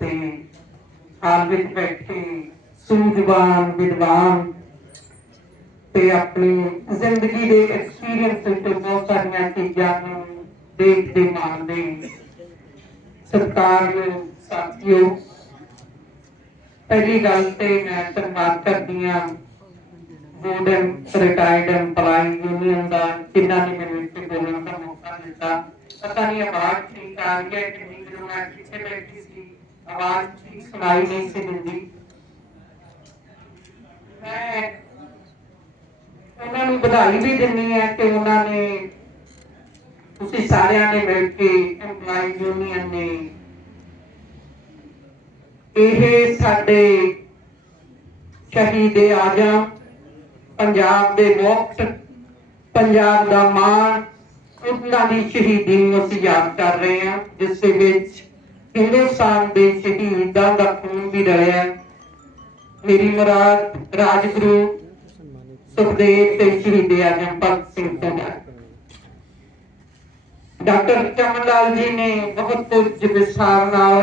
ਤੇ ਹਾਲ ਵਿੱਚ ਸੂਝਵਾਨ ਵਿਦਵਾਨ ਤੇ ਆਪਣੀ ਜ਼ਿੰਦਗੀ ਦੇ ਐਕਸਪੀਰੀਅੰਸ ਤੇ ਬਹੁਤ ਸਾਰੀਆਂ ਚੀਜ਼ਾਂ ਨੂੰ ਦੇਖਦੇ, ਮਾਣਦੇ। ਸਰਕਾਰਯੋਗ ਸਾਥੀਓ, ਪਹਿਲੀ ਗੱਲ ਤੇ ਮੈਂ ਧੰਨਵਾਦ ਕਰਦੀ ਹਾਂ ਬੋਰਡਨ ਰਿਟਾਇਰਡ EMPLOYE ਯੂਨੀਅਨ ਦਾ, ਜਿਨ੍ਹਾਂ ਨੇ ਮੈਨੂੰ ਇੱਥੇ ਬੋਲਣ ਦਾ ਮੌਕਾ ਦਿੱਤਾ। ਪਤਾ ਨਹੀਂ ਆਵਾਜ਼ ਠੀਕ ਆ ਰਹੀ ਹੈ ਕਿ ਨਹੀਂ, ਜਦੋਂ ਮੈਂ ਕਿੱਥੇ ਬੈਠੀ ਸੀ ਆਵਾਜ਼ ਠੀਕ ਸੁਣਾਈ ਨਹੀਂ ਸੀ ਦਿੰਦੀ। ਉਹਨਾਂ ਨੂੰ ਵਧਾਈ ਵੀ ਦਿੰਨੀ ਹੈ ਕਿ ਉਹਨਾਂ ਨੇ ਤੁਸੀਂ ਸਾਰਿਆਂ ਨੇ ਮਿਲ ਕੇ EMPLOYE ਯੂਨੀਅਨ ਨੇ ਇਹ ਸਾਡੇ ਸ਼ਹੀਦ ਆਜਮ ਪੰਜਾਬ ਦੇ ਮੁਕਤ, ਪੰਜਾਬ ਦਾ ਮਾਣ, ਉਹਨਾਂ ਦੀ ਸ਼ਹੀਦੀ ਨੂੰ ਅਸੀਂ ਯਾਦ ਕਰ ਰਹੇ ਹਾਂ, ਜਿਸ ਦੇ ਵਿੱਚ ਹਿੰਦੁਸਤਾਨ ਦੇ ਸ਼ਹੀਦਾਂ ਦਾ ਖੂਨ ਵੀ ਰਲਿਆ। ਮੇਰੀ ਮੁਰਾਦ ਰਾਜਗੁਰੂ ਸੁਖਦੇਵ ਤੇ ਸ਼ਹੀਦ ਆਜਮ ਭਗਤ ਸਿੰਘ ਤੋਂ ਡਾਕਟਰ ਚਮਨ ਲਾਲ ਜੀ ਨੇ ਬਹੁਤ ਕੁਝ ਵਿਸਥਾਰ ਨਾਲ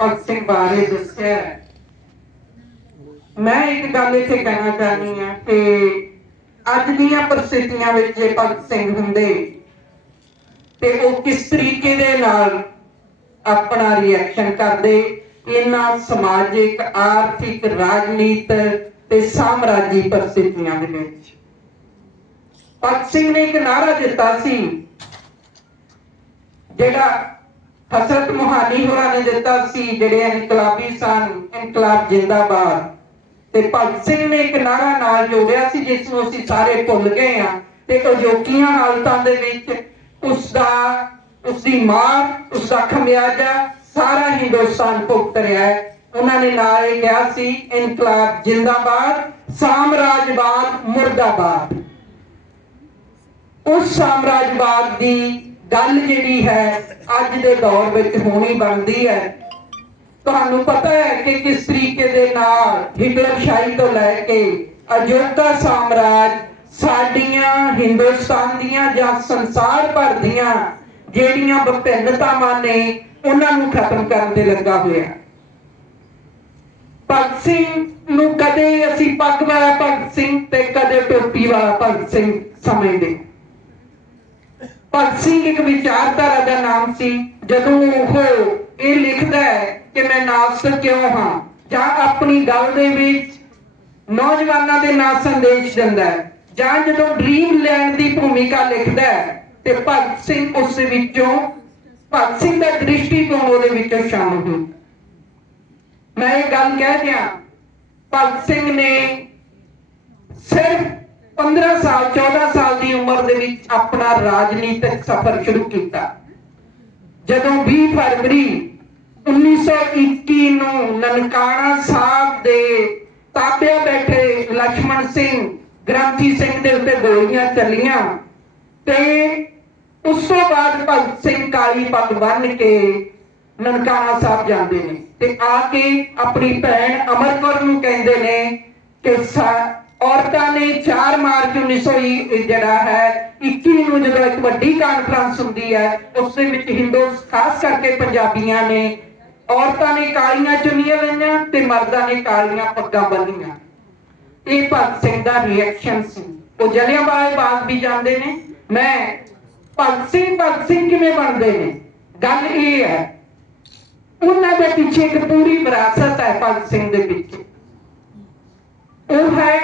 ਭਗਤ ਸਿੰਘ ਬਾਰੇ ਦੱਸਿਆ ਮੈਂ ਇੱਕ ਗੱਲ ਇੱਥੇ ਕਹਿਣਾ ਚਾਹਨੀ ਹਾਂ ਕਿ ਅੱਜ ਦੀਆਂ ਪਰਿਸਥਿਤੀਆਂ ਵਿੱਚ ਜੇ ਭਗਤ ਸਿੰਘ ਹੁੰਦੇ ਤੇ ਉਹ ਕਿਸ ਤਰੀਕੇ ਦੇ ਨਾਲ ਆਪਣਾ ਰਿਐਕਸ਼ਨ ਕਰਦੇ। ਇਹਨਾਂ ਸਮਾਜਿਕ, ਆਰਥਿਕ, ਰਾਜਨੀਤਿਕ ਤੇ ਸਾਮਰਾਜੀ ਪਰਿਸਥਿਤੀਆਂ ਦੇ ਵਿੱਚ। ਭਗਤ ਸਿੰਘ ਨੇ ਇੱਕ ਨਾਰਾ ਦਿੱਤਾ ਸੀ, ਜਿਹੜਾ ਹਸਰਤ ਮੁਹਾਨੀ ਹੋਰਾਂ ਨੇ ਦਿੱਤਾ ਸੀ, ਜਿਹੜੇ ਇਨਕਲਾਬੀ ਸਨ, ਇਨਕਲਾਬ ਜਿੰਦਾਬਾਦ। ਤੇ ਭਗਤ ਸਿੰਘ ਨੇ ਇੱਕ ਨਾਰਾ ਨਾਲ ਜੋੜਿਆ ਸੀ, ਜਿਸ ਨੂੰ ਅਸੀਂ ਸਾਰੇ ਭੁੱਲ ਗਏ ਆ ਤੇ ਅਜੋਕੀਆਂ ਹਾਲਤਾਂ ਦੇ ਵਿੱਚ ਉਸ ਦਾ ਉਸ ਦੀ ਮਾਰ ਉਸ ਦਾ ਖਮਿਆਜਾ ਸਾਰਾ ਹਿੰਦੁਸਤਾਨ ਭੁਗਤ ਰਿਹਾ ਹੈ। ਉਹਨਾਂ ਨੇ ਨਾਲ ਇਹ ਕਿਹਾ ਸੀ, ਇਨਕਲਾਬ ਜਿੰਦਾਬਾਦ, ਸਾਮਰਾਜਵਾਦ ਮੁਰਦਾਬਾਦ। ਉਸ ਸਾਮਰਾਜਵਾਦ ਦੀ ਗੱਲ ਜਿਹੜੀ ਹੈ, ਅੱਜ ਦੇ ਦੌਰ ਵਿੱਚ ਹੋਣੀ ਬਣਦੀ ਹੈ। ਤੁਹਾਨੂੰ ਪਤਾ ਹੈ ਕਿ ਕਿਸ ਤਰੀਕੇ ਦੇ ਨਾਲ ਹਿਟਲਰ ਸ਼ਾਹੀ ਤੋਂ ਲੈ ਕੇ ਅਜੋਕਾ ਸਾਮਰਾਜ ਸਾਡੀਆਂ ਹਿੰਦੁਸਤਾਨ ਦੀਆਂ ਜਾਂ ਸੰਸਾਰ ਭਰ ਦੀਆਂ ਜਿਹੜੀਆਂ ਵਿਭਿੰਨਤਾਵਾਂ ਨੇ, ਉਹਨਾਂ ਨੂੰ ਖਤਮ ਕਰਨ ਤੇ ਲੱਗਾ ਹੋਇਆ। ਭਗਤ ਸਿੰਘ ਨੂੰ ਕਦੇ ਅਸੀਂ ਪੱਗ ਵਾਲਾ ਭਗਤ ਸਿੰਘ ਤੇ ਕਦੇ ਟੋਪੀ ਵਾਲਾ ਭਗਤ ਸਿੰਘ ਸਮਝਦੇ। ਭਗਤ ਸਿੰਘ ਇੱਕ ਵਿਚਾਰਧਾਰਾ ਦਾ ਨਾਮ ਸੀ। ਜਦੋਂ ਉਹ ਇਹ ਲਿਖਦਾ ਹੈ ਕਿ ਮੈਂ ਨਾਸਤਕ ਕਿਉਂ ਹਾਂ, ਜਾਂ ਆਪਣੀ ਗੱਲ ਦੇ ਵਿੱਚ ਨੌਜਵਾਨਾਂ ਦੇ ਨਾਲ ਸੰਦੇਸ਼ ਦਿੰਦਾ ਹੈ, ਜਾਂ ਜਦੋਂ ਡ੍ਰੀਮ ਲੈਂਡ ਦੀ ਭੂਮਿਕਾ ਲਿਖਦਾ ਹੈ ਤੇ ਭਗਤ ਸਿੰਘ ਉਸ ਵਿੱਚੋਂ, ਭਗਤ ਸਿੰਘ ਦਾ ਦ੍ਰਿਸ਼ਟੀਕੋਣ ਉਹਦੇ ਵਿੱਚੋਂ ਸ਼ਾਮਲ ਹੋਇਆ। ਮੈਂ ਇਹ ਗੱਲ ਕਹਿ ਦਿਆਂ, ਭਗਤ ਸਿੰਘ ਨੇ ਸਿਰਫ 15 ਸਾਲ 14 ਸਾਲ ਦੀ ਉਮਰ ਦੇ ਵਿੱਚ ਆਪਣਾ ਰਾਜਨੀਤਿਕ ਸਫ਼ਰ ਸ਼ੁਰੂ ਕੀਤਾ। ਜਦੋਂ 20 ਫਰਵਰੀ 1921 ਨੂੰ ਨਨਕਾਣਾ ਸਾਹਿਬ ਦੇ ਤਾਬੇ ਬੈਠੇ ਲక్ష్మణ ਸਿੰਘ ਗ੍ਰੰਥੀ ਸਿੰਘ ਦੇ ਉੱਤੇ ਗੋਲੀਆਂ ਚੱਲੀਆਂ ਤੇ ਉਸ ਤੋਂ ਬਾਅਦ ਭਗਤ ਸਿੰਘ ਕਾਲੀ ਪੱਗ ਬੰਨ ਕੇ ਨਨਕਾਣਾ ਸਾਹਿਬ ਜਾਂਦੇ ਨੇ ਤੇ ਆ ਕੇ ਆਪਣੀ ਭੈਣ ਅਮਰ ਨੂੰ ਕਹਿੰਦੇ ਨੇ ਕਿ ਔਰਤਾਂ ਨੇ 4 ਮਾਰਚ 1900 ਜਿਹੜਾ ਹੈ 21 ਨੂੰ ਜਦੋਂ ਇੱਕ ਵੱਡੀ ਕਾਨਫਰੰਸ ਹੁੰਦੀ ਹੈ, ਉਸ ਦੇ ਵਿੱਚ ਹਿੰਦੂ ਖਾਸ ਕਰਕੇ ਪੰਜਾਬੀਆਂ ਨੇ ਔਰਤਾਂ ਨੇ ਕਾਲੀਆਂ ਚੁੰਨੀਆਂ ਲਈਆਂ ਤੇ ਮਰਦਾਂ ਨੇ ਕਾਲੀਆਂ ਪੱਗਾਂ ਬੰਨੀਆਂ। ਇਹ ਭਗਤ ਸਿੰਘ ਦਾ ਰਿਐਕਸ਼ਨ ਸੀ। ਉਹ ਜਲਿਆਂਵਾਲੇ ਬਾਗ ਵੀ ਜਾਂਦੇ ਨੇ। ਮੈਂ ਭਗਤ ਸਿੰਘ ਭਗਤ ਸਿੰਘ ਕਿਵੇਂ ਬਣਦੇ ਨੇ? ਗੱਲ ਇਹ ਹੈ, ਉਹਨਾਂ ਦੇ ਪਿੱਛੇ ਇੱਕ ਪੂਰੀ ਵਿਰਾਸਤ ਹੈ ਭਗਤ ਸਿੰਘ ਦੇ ਪਿੱਛੇ ਉਹ ਹੈ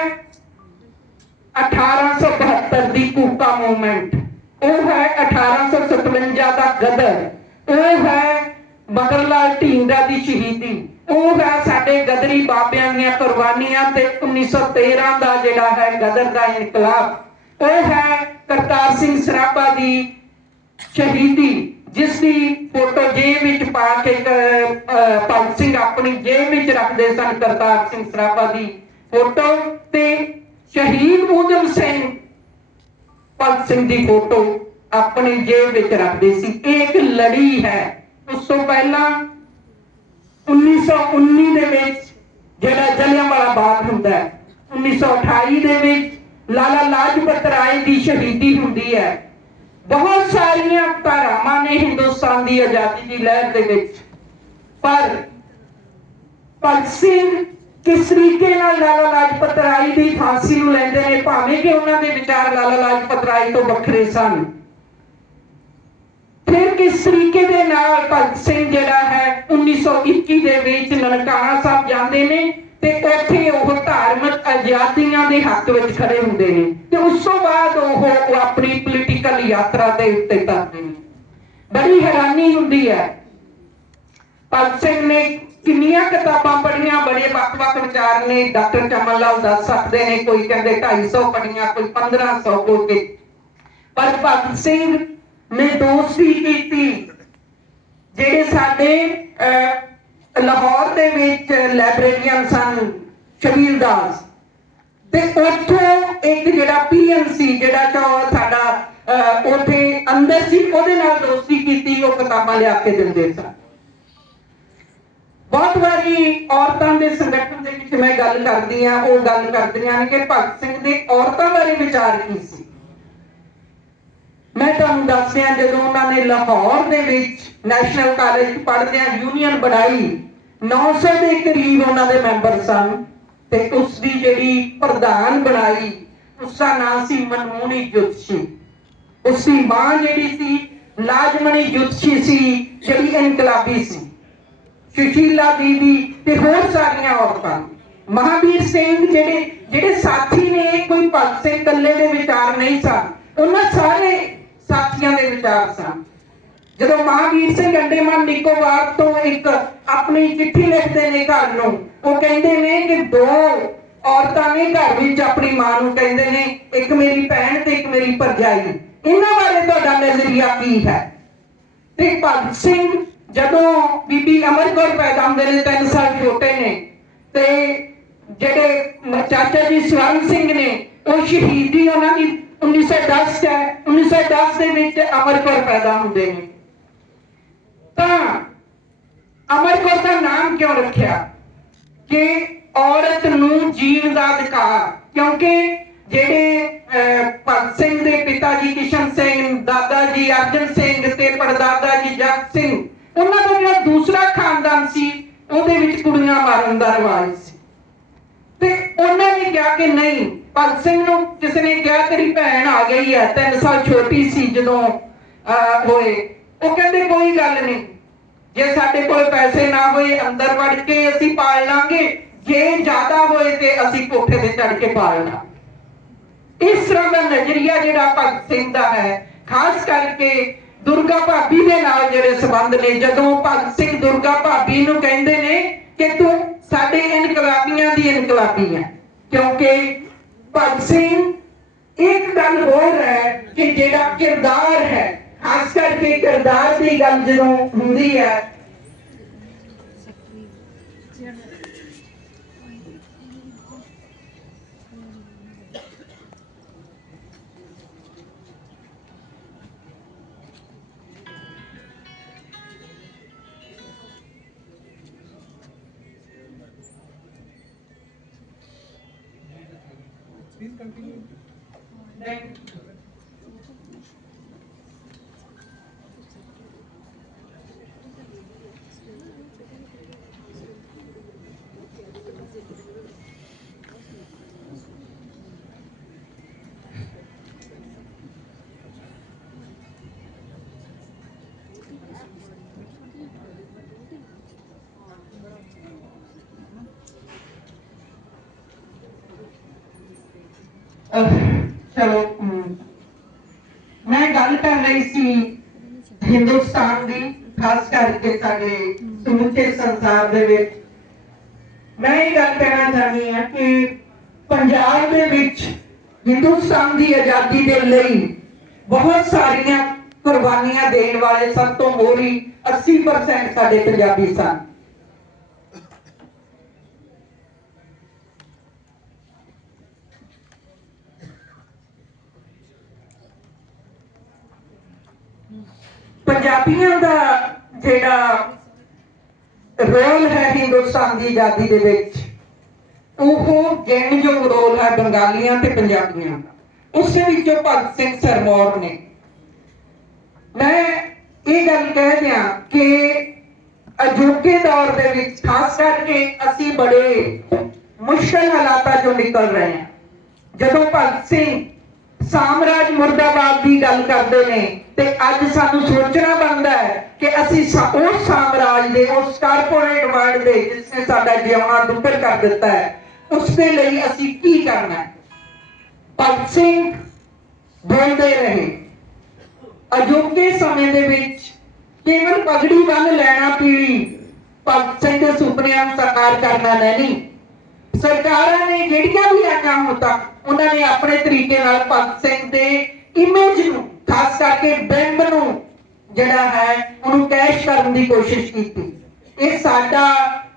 1872 ਦੀ ਕੂਕਾ ਮੂਵਮੈਂਟ। ਉਹ ਹੈ 1857 ਦਾ ਗਦਰ। ਉਹ ਹੈ ਮਦਨ ਲਾਲ ਢੀਂਡਾ ਦੀ ਸ਼ਹੀਦੀ। ਉਹ ਹੈ ਸਾਡੇ ਗਦਰੀ ਬਾਬਿਆਂ ਦੀਆਂ ਕੁਰਬਾਨੀਆਂ ਤੇ 1913 ਦਾ ਜਿਹੜਾ ਹੈ ਗਦਰ ਦਾ ਇਨਕਲਾਬ। ਉਹ ਹੈ ਕਰਤਾਰ ਸਿੰਘ ਸਰਾਭਾ ਦੀ ਸ਼ਹੀਦੀ, ਜਿਸ ਦੀ ਫੋਟੋ ਜੇਬ ਵਿੱਚ ਪਾ ਕੇ ਭਗਤ ਸਿੰਘ ਆਪਣੀ ਜੇਬ ਵਿੱਚ ਰੱਖਦੇ ਸਨ ਕਰਤਾਰ ਸਿੰਘ ਸਰਾਭਾ ਦੀ ਫੋਟੋ ਤੇ ਸ਼ਹੀਦ ਊਧਮ ਸਿੰਘ, ਭਗਤ ਸਿੰਘ ਦੀ ਫੋਟੋ ਆਪਣੀ ਜੇਬ ਵਿੱਚ ਰੱਖਦੇ ਸੀ। ਇਹ ਇੱਕ ਲੜੀ ਹੈ। ਉਸ ਤੋਂ ਪਹਿਲਾਂ 1919 ਦੇ ਵਿੱਚ ਜਿਹੜਾ ਜਲਿਆਂਵਾਲਾ ਬਾਗ ਹੁੰਦਾ ਹੈ 1928 ਦੇ ਵਿੱਚ ਲਾਲਾ ਲਾਜਪਤ ਰਾਏ ਦੀ ਸ਼ਹੀਦੀ ਹੁੰਦੀ ਹੈ। ਬਹੁਤ ਸਾਰੀਆਂ ਧਾਰਾਵਾਂ ਨੇ ਹਿੰਦੁਸਤਾਨ ਦੀ ਆਜ਼ਾਦੀ ਦੀ ਲਹਿਰ ਦੇ ਵਿੱਚ। ਪਰ ਭਗਤ ਸਿੰਘ ਕਿਸ ਤਰੀਕੇ ਨਾਲ ਲਾਲਾ ਲਾਜਪਤ ਰਾਏ ਦੀ ਫਾਂਸੀ ਨੂੰ ਲੈਂਦੇ ਨੇ, ਭਾਵੇਂ ਕਿ ਉਹਨਾਂ ਦੇ ਵਿਚਾਰ ਲਾਲਾ ਲਾਜਪਤ ਰਾਏ ਤੋਂ ਵੱਖਰੇ ਸਨ। ਫਿਰ ਕਿਸ ਤਰੀਕੇ ਦੇ ਨਾਲ ਭਗਤ ਸਿੰਘ ਜਿਹੜਾ ਹੈ 1921 ਦੇ ਵਿੱਚ ਨਨਕਾਣਾ ਸਾਹਿਬ ਜਾਂਦੇ ਨੇ ਤੇ ਉੱਥੇ ਉਹ ਧਾਰਮਿਕ ਆਜ਼ਾਦੀਆਂ ਦੇ ਹੱਕ ਵਿੱਚ ਖੜੇ ਹੁੰਦੇ ਨੇ। ਤੇ ਉਸ ਤੋਂ ਬਾਅਦ ਉਹ ਆਪਣੀ ਪੋਲੀਟੀਕਲ ਯਾਤਰਾ ਦੇ ਉੱਤੇ ਕਰਦੇ ਨੇ। ਬੜੀ ਹੈਰਾਨੀ ਹੁੰਦੀ ਹੈ। ਭਗਤ ਸਿੰਘ ਨੇ ਕਿੰਨੀਆਂ ਕਿਤਾਬਾਂ ਪੜ੍ਹੀਆਂ ਬੜੇ ਵੱਖ-ਵੱਖ ਵਿਚਾਰ ਨੇ। ਡਾਕਟਰ ਚਮਨ ਲਾਲ ਦੱਸ ਸਕਦੇ ਨੇ ਕੋਈ ਕਹਿੰਦੇ 250 ਪੜ੍ਹੀਆਂ ਕੋਈ 1500 ਕੋਈ ਪਰ ਭਗਤ ਸਿੰਘ ਨੇ ਦੋਸਤੀ ਕੀਤੀ। ਜਿਹੜੇ ਸਾਡੇ ਅਹ, ਲਾਹੌਰ ਦੇ ਵਿੱਚ ਲਾਇਬ੍ਰੇਰੀਅਨ ਸਨ ਸ਼ਬੀਰ ਦਾਸ। ਤੇ ਉੱਥੋਂ ਇੱਕ ਜਿਹੜਾ ਪੀਐਮਸੀ ਜਿਹੜਾ ਚੋ ਸਾਡਾ ਅਹ, ਉੱਥੇ ਅੰਦਰ ਸੀ ਉਹਦੇ ਨਾਲ ਦੋਸਤੀ ਕੀਤੀ ਉਹ ਕਿਤਾਬਾਂ ਲਿਆ ਕੇ ਦਿੰਦੇ ਸਨ। ਬਹੁਤ ਵਾਰੀ ਔਰਤਾਂ ਦੇ ਸੰਗਠਨ ਦੇ ਵਿੱਚ ਮੈਂ ਗੱਲ ਕਰਦੀ ਆ ਉਹ ਗੱਲ ਕਰਦੀਆਂ ਨੇ ਕਿ ਭਗਤ ਸਿੰਘ ਦੇ ਔਰਤਾਂ ਬਾਰੇ ਵਿਚਾਰ ਕੀ ਸੀ? ਮੈਂ ਤੁਹਾਨੂੰ ਦੱਸਿਆ, ਜਦੋਂ ਉਹਨਾਂ ਨੇ ਲਾਹੌਰ ਦੇ ਵਿੱਚ ਨੈਸ਼ਨਲ ਕਾਲਜ ਪੜ੍ਹਦਿਆਂ ਯੂਨੀਅਨ ਬਣਾਈ 900 ਦੇ ਕਰੀਬ ਉਹਨਾਂ ਦੇ ਮੈਂਬਰ ਸਨ ਤੇ ਉਸ ਦੀ ਜਿਹੜੀ ਪ੍ਰਧਾਨ ਬਣਾਈ ਉਸ ਦਾ ਨਾਮ ਸੀ ਮਨਮੋਹਨੀ ਜੋਤਸ਼ੀ। ਉਸ ਦੀ ਮਾਂ ਜਿਹੜੀ ਸੀ, ਲਾਜਮਣੀ ਜੋਤਸ਼ੀ ਸੀ, ਜਿਹੜੀ ਇਨਕਲਾਬੀ ਸੀ। ਸੁਸ਼ੀਲਾ ਦੀਦੀ ਤੇ ਹੋਰ ਸਾਰੀਆਂ ਔਰਤਾਂ। ਮਹਾਵੀਰ ਸਿੰਘ ਜਿਹੜੇ ਜਿਹੜੇ ਸਾਥੀ ਨੇ, ਕੋਈ ਭਗਤ ਸਿੰਘ ਇਕੱਲੇ ਦੇ ਵਿਚਾਰ ਨਹੀਂ ਸਨ। ਉਹਨਾਂ ਸਾਰੇ ਸਾਥੀਆਂ ਦੇ ਵਿਚਾਰ ਸਨ। ਜਦੋਂ ਮਹਾਵੀਰ ਸਿੰਘ ਅੰਡੇਮਾਨ ਨਿਕੋਬਾਰ ਤੋਂ ਇੱਕ ਆਪਣੀ ਚਿੱਠੀ ਲਿਖਦੇ ਨੇ ਘਰ ਨੂੰ, ਉਹ ਕਹਿੰਦੇ ਨੇ ਕਿ ਦੋ ਔਰਤਾਂ ਨੇ ਘਰ ਵਿੱਚ ਆਪਣੀ ਮਾਂ ਨੂੰ ਕਹਿੰਦੇ ਨੇ, ਇੱਕ ਮੇਰੀ ਭੈਣ ਤੇ ਇੱਕ ਮੇਰੀ ਭਰਜਾਈ। ਇਹਨਾਂ ਬਾਰੇ ਤੁਹਾਡਾ ਨਜ਼ਰੀਆ ਕੀ ਹੈ? ਤੇ ਭਗਤ ਸਿੰਘ ਜਦੋਂ ਬੀਬੀ ਅਮਰ ਕੌਰ ਪੈਦਾ ਹੁੰਦੇ ਨੇ 3 ਸਾਲ ਛੋਟੇ ਨੇ, ਤੇ ਜਿਹੜੇ ਚਾਚਾ ਜੀ ਸਵਰਨ ਸਿੰਘ ਨੇ, ਉਹ ਸ਼ਹੀਦੀ ਉਹਨਾਂ ਦੀ 1910 ਚ ਹੈ 1910 ਦੇ ਵਿੱਚ ਅਮਰ ਕੌਰ ਪੈਦਾ ਹੁੰਦੇ ਨੇ। ਤਾਂ ਅਮਰ ਕੌਰ ਦਾ ਨਾਮ ਕਿਉਂ ਰੱਖਿਆ? ਕਿ ਔਰਤ ਨੂੰ ਜੀਣ ਦਾ ਅਧਿਕਾਰ ਕਿਉਂਕਿ ਜਿਹੜੇ ਅਹ, ਭਗਤ ਸਿੰਘ ਦੇ ਪਿਤਾ ਜੀ ਕਿਸ਼ਨ ਸਿੰਘ ਦਾਦਾ ਜੀ ਅਰਜਨ ਸਿੰਘ ਤੇ ਪੜਦਾਦਾ ਜੀ ਜਗਤ ਸਿੰਘ ਉਹਨਾਂ ਦਾ ਜਿਹੜਾ ਦੂਸਰਾ ਖਾਨਦਾਨ ਸੀ ਉਹਦੇ ਵਿੱਚ ਕੁੜੀਆਂ ਮਾਰਨ ਦਾ ਰਿਵਾਜ ਸੀ। ਤੇ ਉਹਨਾਂ ਨੇ ਕਿਹਾ ਕਿ ਨਹੀਂ ਭਗਤ ਸਿੰਘ ਨੂੰ ਕਿਸੇ ਨੇ ਕਿਹਾ, ਤੇਰੀ ਭੈਣ ਆ ਗਈ ਹੈ 3 ਸਾਲ ਛੋਟੀ ਸੀ ਜਦੋਂ ਹੋਏ। ਉਹ ਕਹਿੰਦੇ, ਕੋਈ ਗੱਲ ਨਹੀਂ। ਜੇ ਸਾਡੇ ਕੋਲ ਪੈਸੇ ਨਾ ਹੋਏ, ਅੰਦਰ ਵੜ ਕੇ ਅਸੀਂ ਪਾਲ ਲਾਂਗੇ। ਜੇ ਜ਼ਿਆਦਾ ਹੋਏ ਤੇ ਅਸੀਂ ਕੋਠੇ ਤੇ ਚੜ ਕੇ ਪਾਲਣਾ ਇਸ ਤਰ੍ਹਾਂ ਦਾ ਨਜ਼ਰੀਆ ਜਿਹੜਾ ਭਗਤ ਸਿੰਘ ਦਾ ਹੈ, ਖਾਸ ਕਰਕੇ ਦੁਰਗਾ ਭਾਬੀ ਦੇ ਨਾਲ ਜਿਹੜੇ ਸੰਬੰਧ ਨੇ, ਜਦੋਂ ਭਗਤ ਸਿੰਘ ਦੁਰਗਾ ਭਾਬੀ ਨੂੰ ਕਹਿੰਦੇ ਨੇ ਕਿ ਤੂੰ ਸਾਡੇ ਇਨਕਲਾਬੀਆਂ ਦੀ ਇਨਕਲਾਬੀ ਹੈ, ਕਿਉਂਕਿ ਭਗਤ ਸਿੰਘ, ਇੱਕ ਗੱਲ ਹੋਰ ਹੈ ਕਿ ਜਿਹੜਾ ਕਿਰਦਾਰ ਹੈ, ਖਾਸ ਕਰਕੇ ਕਿਰਦਾਰ ਦੀ ਗੱਲ ਜਦੋਂ ਹੁੰਦੀ ਹੈ Please continue. Then ਚਲੋ ਮੈਂ ਗੱਲ ਕਰ ਰਹੀ ਸੀ ਹਿੰਦੁਸਤਾਨ ਦੀ, ਖਾਸ ਕਰਕੇ ਸਾਡੇ ਸਮੁੱਚੇ ਸੰਸਾਰ ਦੇ ਵਿੱਚ। ਮੈਂ ਇਹ ਗੱਲ ਕਹਿਣਾ ਚਾਹੁੰਦੀ ਹਾਂ ਕਿ ਪੰਜਾਬ ਦੇ ਵਿੱਚ ਹਿੰਦੁਸਤਾਨ ਦੀ ਆਜ਼ਾਦੀ ਦੇ ਲਈ ਬਹੁਤ ਸਾਰੀਆਂ ਕੁਰਬਾਨੀਆਂ ਦੇਣ ਵਾਲੇ ਸਭ ਤੋਂ ਮੋਰੀ 80% ਸਾਡੇ ਪੰਜਾਬੀ ਸਨ। ਪੰਜਾਬੀਆਂ ਦਾ ਜਿਹੜਾ ਰੋਲ ਹੈ ਹਿੰਦੁਸਤਾਨ ਦੀ ਆਜ਼ਾਦੀ ਦੇ ਵਿੱਚ, ਉਹ ਗਿਣਨਯੋਗ ਰੋਲ ਹੈ ਬੰਗਾਲੀਆਂ ਤੇ ਪੰਜਾਬੀਆਂ ਦਾ। ਉਸ ਵਿੱਚੋਂ ਭਗਤ ਸਿੰਘ ਸਰਮੌਰ ਨੇ। ਮੈਂ ਇਹ ਗੱਲ ਕਹਿ ਦਿਆਂ ਕਿ ਅਜੋਕੇ ਦੌਰ ਦੇ ਵਿੱਚ, ਖਾਸ ਕਰਕੇ ਅਸੀਂ ਬੜੇ ਮੁਸ਼ਕਲ ਹਾਲਾਤਾਂ ਚੋਂ ਨਿਕਲ ਰਹੇ ਹਾਂ। ਜਦੋਂ ਭਗਤ ਸਿੰਘ ਸਾਮਰਾਜ ਮੁਰਦਾਬਾਦ ਦੀ ਗੱਲ ਕਰਦੇ ਨੇ ਤੇ ਅੱਜ ਸਾਨੂੰ ਸੋਚਣਾ ਬਣਦਾ ਹੈ ਕਿ ਅਸੀਂ ਉਸ ਸਾਮਰਾਜ ਦੇ, ਉਸ ਕਾਰਪੋਰੇਟ ਵਰਲਡ ਦੇ ਜਿਸ ਨੇ ਸਾਡਾ ਜਿਉਣਾ ਦੁੱਭਰ ਕਰ ਦਿੱਤਾ ਹੈ ਉਸ ਦੇ ਲਈ ਅਸੀਂ ਕੀ ਕਰਨਾ ਹੈ? ਭਗਤ ਸਿੰਘ ਬੋਲਦੇ ਰਹੇ, ਅਜੋਕੇ ਸਮੇਂ ਦੇ ਵਿੱਚ ਕੇਵਲ ਪਗੜੀ ਬੰਨ ਲੈਣਾ ਪੀੜੀ, ਭਗਤ ਸਿੰਘ ਦੇ ਸੁਪਨਿਆਂ ਨੂੰ ਸਾਕਾਰ ਕਰਨਾ ਨਹੀਂ। ਸਰਕਾਰਾਂ ਨੇ ਜਿਹੜੀਆਂ ਵੀ ਆਈਆਂ ਹੁਣ ਉਹਨਾਂ ਨੇ ਆਪਣੇ ਤਰੀਕੇ ਨਾਲ ਭਗਤ ਸਿੰਘ ਦੇ ਇਮੇਜ ਨੂੰ, ਖਾਸ ਕਰਕੇ ਬਿੰਬ ਨੂੰ ਜਿਹੜਾ ਹੈ, ਉਹਨੂੰ ਕੈਸ਼ ਕਰਨ ਦੀ ਕੋਸ਼ਿਸ਼ ਕੀਤੀ। ਇਹ ਸਾਡਾ,